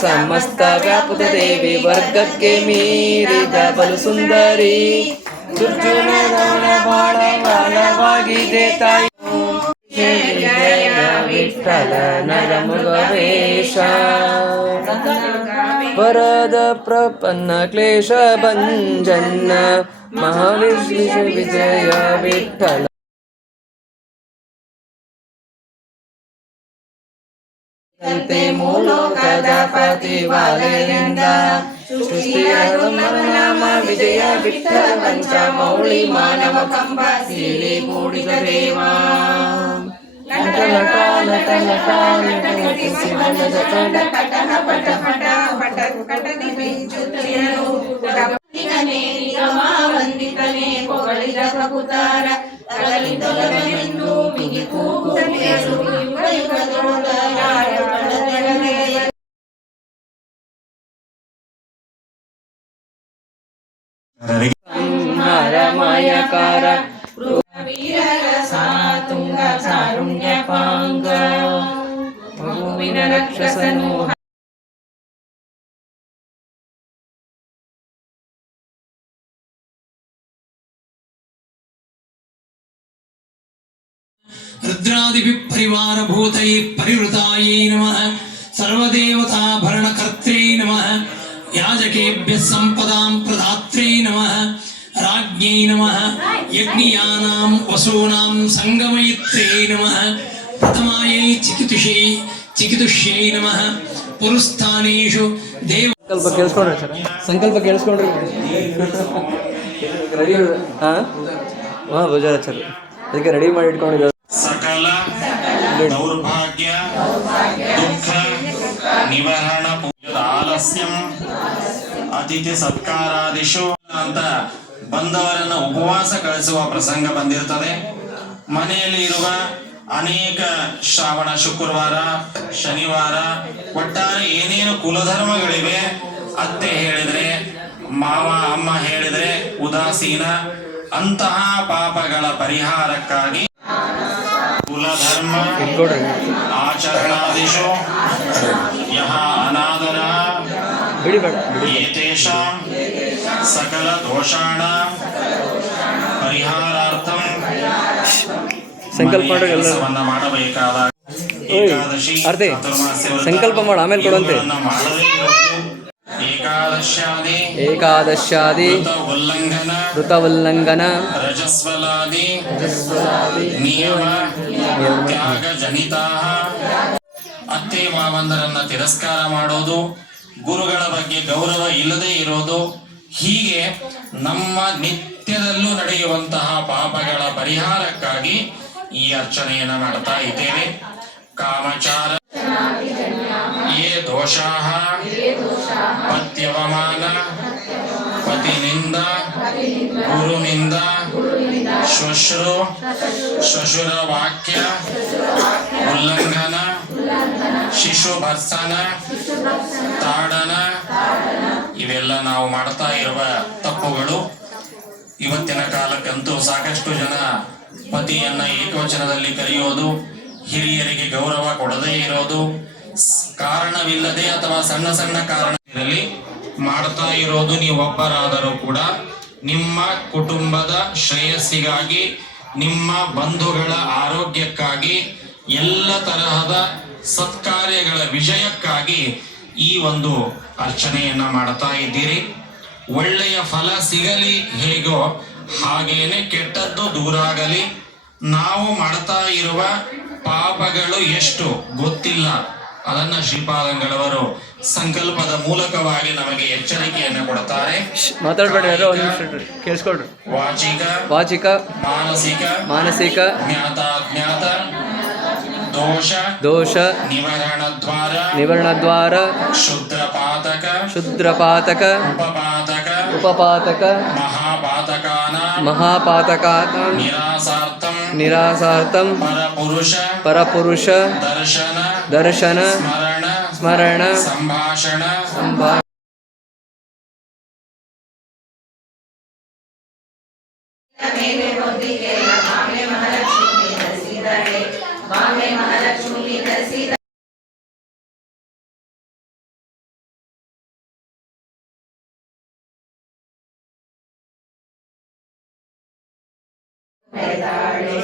ಸಮಸ್ತ ವ್ಯಾಪಕ ದೇವಿ ವರ್ಗಕ್ಕೆ ಮೀರಿದ ಬಲು ಸುಂದರಿ. ಬಾಳವಾಗಿದೆ ತಾಯಿ. ವಿಠಲ ನರಮುಗವೇಶ. ವರದ ಪ್ರಪನ್ನ ಕ್ಲೇಶ ಭಂಜನ್ನ ಮಹಾವಿಷ್ಣು ವಿಜಯ ವಿಠಲ. ಅಂತೆ ಮೂಲೋಕದ ಪತಿವಾಲೆಯಿಂದ ಸೃಷ್ಟಿಯರು ನಾಮ ವಿಜಯ ವಿಠಲ ಪಂಚ ಮೌಳಿ ಮಾನವ ಕಂಬ ಸೀಳಿ ಕೂಡಿದ ದೇವ ನಟ ನಟ ನಟ ನಟ ನಟ ನಟ ಶಿವನದ ಕಟ ವಂದಿತನೇ ಪೊಗಳಿದ ಪ್ರಭುತಾರ ತಗಲಿ ತೊಲಗನೆಂದು ಮಿಗಿ ಕೂಗುತ್ತಲೇ संहारमायकार वीररसातुङ्गचारुण्यपाङ्ग रक्षसनोह नम परिवारभूतैः परिवृतायै नमः। सर्वदेवताभरणकर्त्रे ಯಾಜಕೇಭ್ಯ ಸಂಪದಾಂ ಪ್ರಧಾತ್ರೇ ನಮಃ ರಾಜ್ಞೈ ನಮಃ ಯಜ್ಞಿಯಾನಾಂ ವಸೂನಾಂ ಸಂಗಮಯಿತ್ರೇ ನಮಃ ಪ್ರಥಮಾಯೈ ಚಿಕಿತುಷೈ ಚಿಕಿತುಷ್ಯೈ ನಮಃ ಪುರುಸ್ಥಾನೇಶು ದೇವ ಸಂಕಲ್ಪ ಕೇಳಿಸ್ಕೊಂಡ್ರಿ ಸರ್? ಸಂಕಲ್ಪ ಕೇಳಿಸ್ಕೊಂಡ್ರಿ. ರೆಡಿ ಹಾಂ? ಹಾಂ ಬೇಜಾರ ಸರ್. ಅದಕ್ಕೆ ರೆಡಿ ಮಾಡಿ ಇಟ್ಕೊಂಡಿದ್ದಾರೆ. ಸಕಲ ದೌರ್ಭಾಗ್ಯ ದುಃಖ ನಿವಾರಣ ಆಲಸ್ಯಂ ಅತಿಥಿ ಸತ್ಕಾರಾದಿಶು ಅಂತ ಬಂದವರನ್ನ ಉಪವಾಸ ಕಳಿಸುವ ಪ್ರಸಂಗ ಬಂದಿರ್ತದೆ. ಮನೆಯಲ್ಲಿ ಇರುವ ಅನೇಕ ಶ್ರಾವಣ ಶುಕ್ರವಾರ ಶನಿವಾರ ಒಟ್ಟಾರೆ ಏನೇನು ಕುಲಧರ್ಮಗಳಿವೆ ಅತ್ತೆ ಹೇಳಿದ್ರೆ ಮಾವ ಅಮ್ಮ ಹೇಳಿದ್ರೆ ಉದಾಸೀನ ಅಂತಹ ಪಾಪಗಳ ಪರಿಹಾರಕ್ಕಾಗಿ ಕುಲಧರ್ಮ ಆಚರಣಾದಿಶು ಯಹ ಅನಾದರ ಪರಿಹಾರಾರ್ಥಂ ಸಂಕಲ್ಪ ಮಾಡಬೇಕಾದ ಸಂಕಲ್ಪ ಮಾಡು, ಆಮೇಲೆ ಕೊಡುವಂತೆ. ಏಕಾದಶ್ಯಾದಿ ವ್ರತ ಉಲ್ಲಂಘನ ರಜಸ್ವಲಾದಿ ನಿಯಮ ತ್ಯಾಗ ಜನಿತಾ ಅತ್ತೆ ಮಾವಂದರನ್ನ ತಿರಸ್ಕಾರ ಮಾಡೋದು ಗುರುಗಳ ಬಗ್ಗೆ ಗೌರವ ಇಲ್ಲದೆ ಇರೋದು ಹೀಗೆ ನಮ್ಮ ನಿತ್ಯದಲ್ಲೂ ನಡೆಯುವಂತಹ ಪಾಪಗಳ ಪರಿಹಾರಕ್ಕಾಗಿ ಈ ಅರ್ಚನೆಯನ್ನು ಮಾಡ್ತಾ ಇದ್ದೇವೆ. ಕಾಮಚಾರ ಯೇ ದೋಷಾಹ ಪತ್ಯವಮಾನ ಪತಿನಿಂದ ಗುರುನಿಂದ, ಶ್ವಶ್ರು ಶ್ವಶುರ ವಾಕ್ಯ ಉಲ್ಲಂಘನ ಶಿಶು ಭರ್ಸನ ತಾಡನ, ಇವೆಲ್ಲ ನಾವು ಮಾಡ್ತಾ ಇರುವ ತಪ್ಪುಗಳು. ಇವತ್ತಿನ ಕಾಲಕ್ಕಂತೂ ಸಾಕಷ್ಟು ಜನ ಪತಿಯನ್ನ ಏಕವಚನದಲ್ಲಿ ಕರೆಯೋದು ಹಿರಿಯರಿಗೆ ಗೌರವ ಕೊಡದೇ ಇರೋದು, ಕಾರಣವಿಲ್ಲದೆ ಅಥವಾ ಸಣ್ಣ ಸಣ್ಣ ಕಾರಣ ಇರಲಿ ಮಾಡ್ತಾ ಇರೋದು ನೀವೊಬ್ಬರಾದರೂ ಕೂಡ ನಿಮ್ಮ ಕುಟುಂಬದ ಶ್ರೇಯಸ್ಸಿಗಾಗಿ, ನಿಮ್ಮ ಬಂಧುಗಳ ಆರೋಗ್ಯಕ್ಕಾಗಿ, ಎಲ್ಲ ತರಹದ ಸತ್ಕಾರ್ಯಗಳ ವಿಜಯಕ್ಕಾಗಿ ಈ ಒಂದು ಅರ್ಚನೆಯನ್ನ ಮಾಡ್ತಾ ಇದ್ದೀರಿ. ಒಳ್ಳೆಯ ಫಲ ಸಿಗಲಿ ಹೇಗೋ ಹಾಗೇನೆ ಕೆಟ್ಟದ್ದು ದೂರಾಗಲಿ. ನಾವು ಮಾಡ್ತಾ ಇರುವ ಪಾಪಗಳು ಎಷ್ಟು ಗೊತ್ತಿಲ್ಲ. ಅದನ್ನ ಶ್ರೀಪಾದಂಗಳವರು ಸಂಕಲ್ಪದ ಮೂಲಕವಾಗಿ ನಮಗೆ ಎಚ್ಚರಿಕೆಯನ್ನು ಕೊಡುತ್ತಾರೆ ಮಾತಾಡ್ಬೇಡ್ರಿ ಕೇಳಿಸ್ಕೊಳ್ರಿ. ವಾಚಿಕ ವಾಚಿಕ ಮಾನಸಿಕ ಮಾನಸಿಕ ಜ್ಞಾತ ಜ್ಞಾತ ದೋಷ ದೋಷ ದ್ವಾರ ಪಾತಕ ಶುದ್ರಪಾತಕ ಶುದ್ರಪಾತಕ ಉಪಪಾತಕ ಉಪಪಾತಕ ಮಹಾಪಾತಕಾನ ಮಹಾಪಾತಕಾತ ನಿರಾಸಾರ್ಥಂ निरासातम परपुरुष दर्शन स्मरण संभाषण ಮೆರೆದಾಳೆ.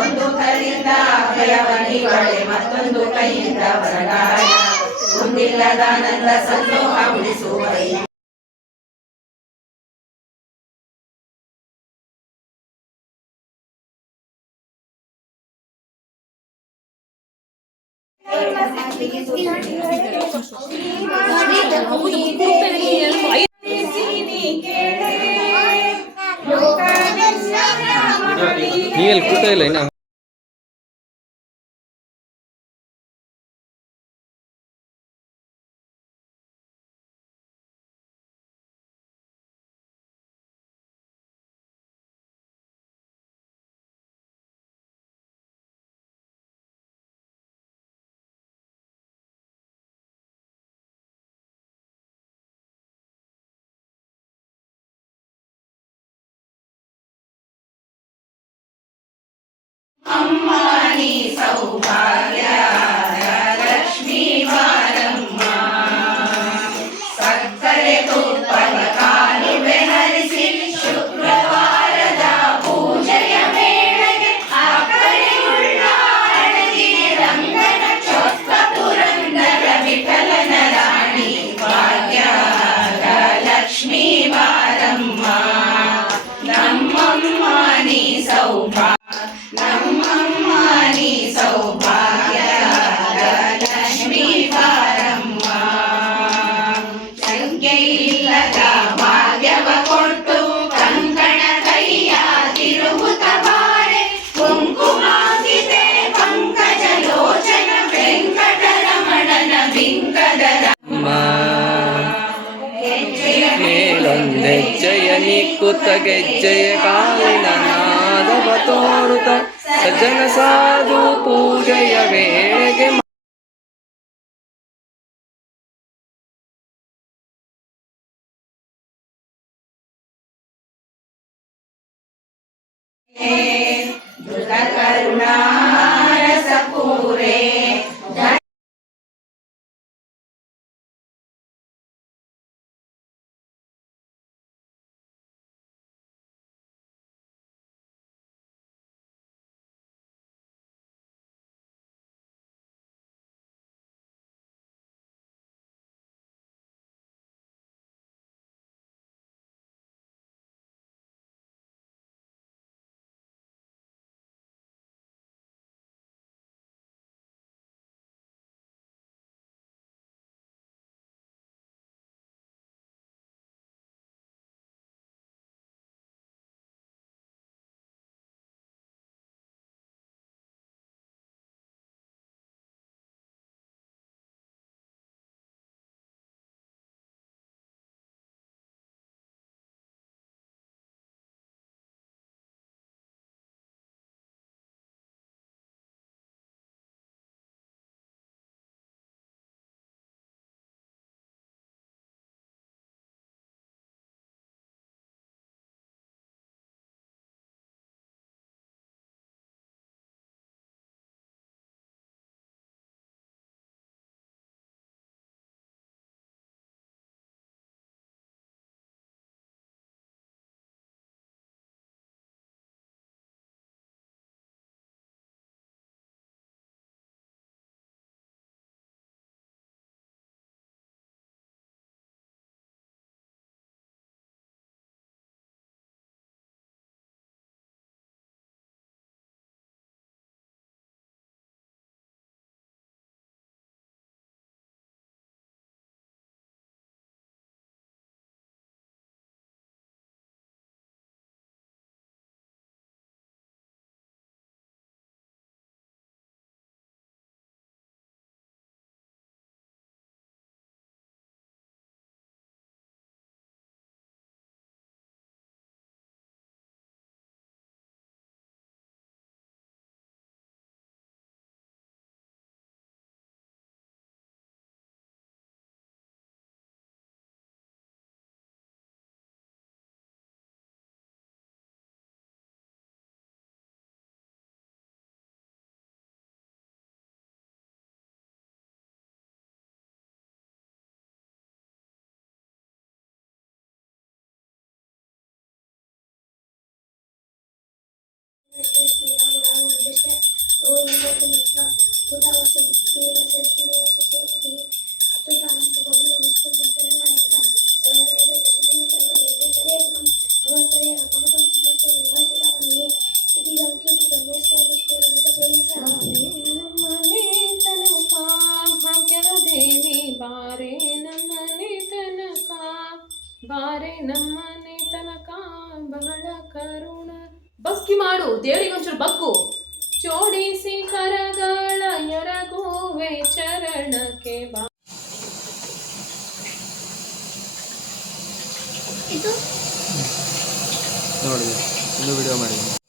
ಒಂದು ಕೈಯಿಂದ ಅಭಯವನಿಗಳೇ ಮತ್ತೊಂದು ಕೈಯಿಂದ ಬರಗಾಯ ಆನಂದ ಸಂತೋಷ ಉಳಿಸುವ ಈ ನೀವೆಲ್ಲಿ de la अम्मा सौभाग्या। ನಿಕ್ಕುತ್ತ ಗೆಜ್ಜೆಯ ಕಾಲಿನ ನಾದವ ತೋರುತ್ತ ಸಜ್ಜನ ಸಾಧು ಪೂಜೆಯ ವೇಳೆಗೆ ಧೃತ ಕರುಣಾರಸ ಪೂರೆ আমরা আমাদের দেশে ও নির্বাচন দূতাবাসে দুই মাসে তিন মাসে ಬಗ್ಗಿ ಮಾಡು ದೇವರಿಗೆ ಒಂಚೂರು ಬಗ್ಗು. ಜೋಡಿಸಿ ಕರಗಳ ಎರಗುವೆ ಚರಣಕ್ಕೆ ಬಾ. ನೋಡಿ ಇನ್ನು ವಿಡಿಯೋ ಮಾಡಿದ್ದೀನಿ.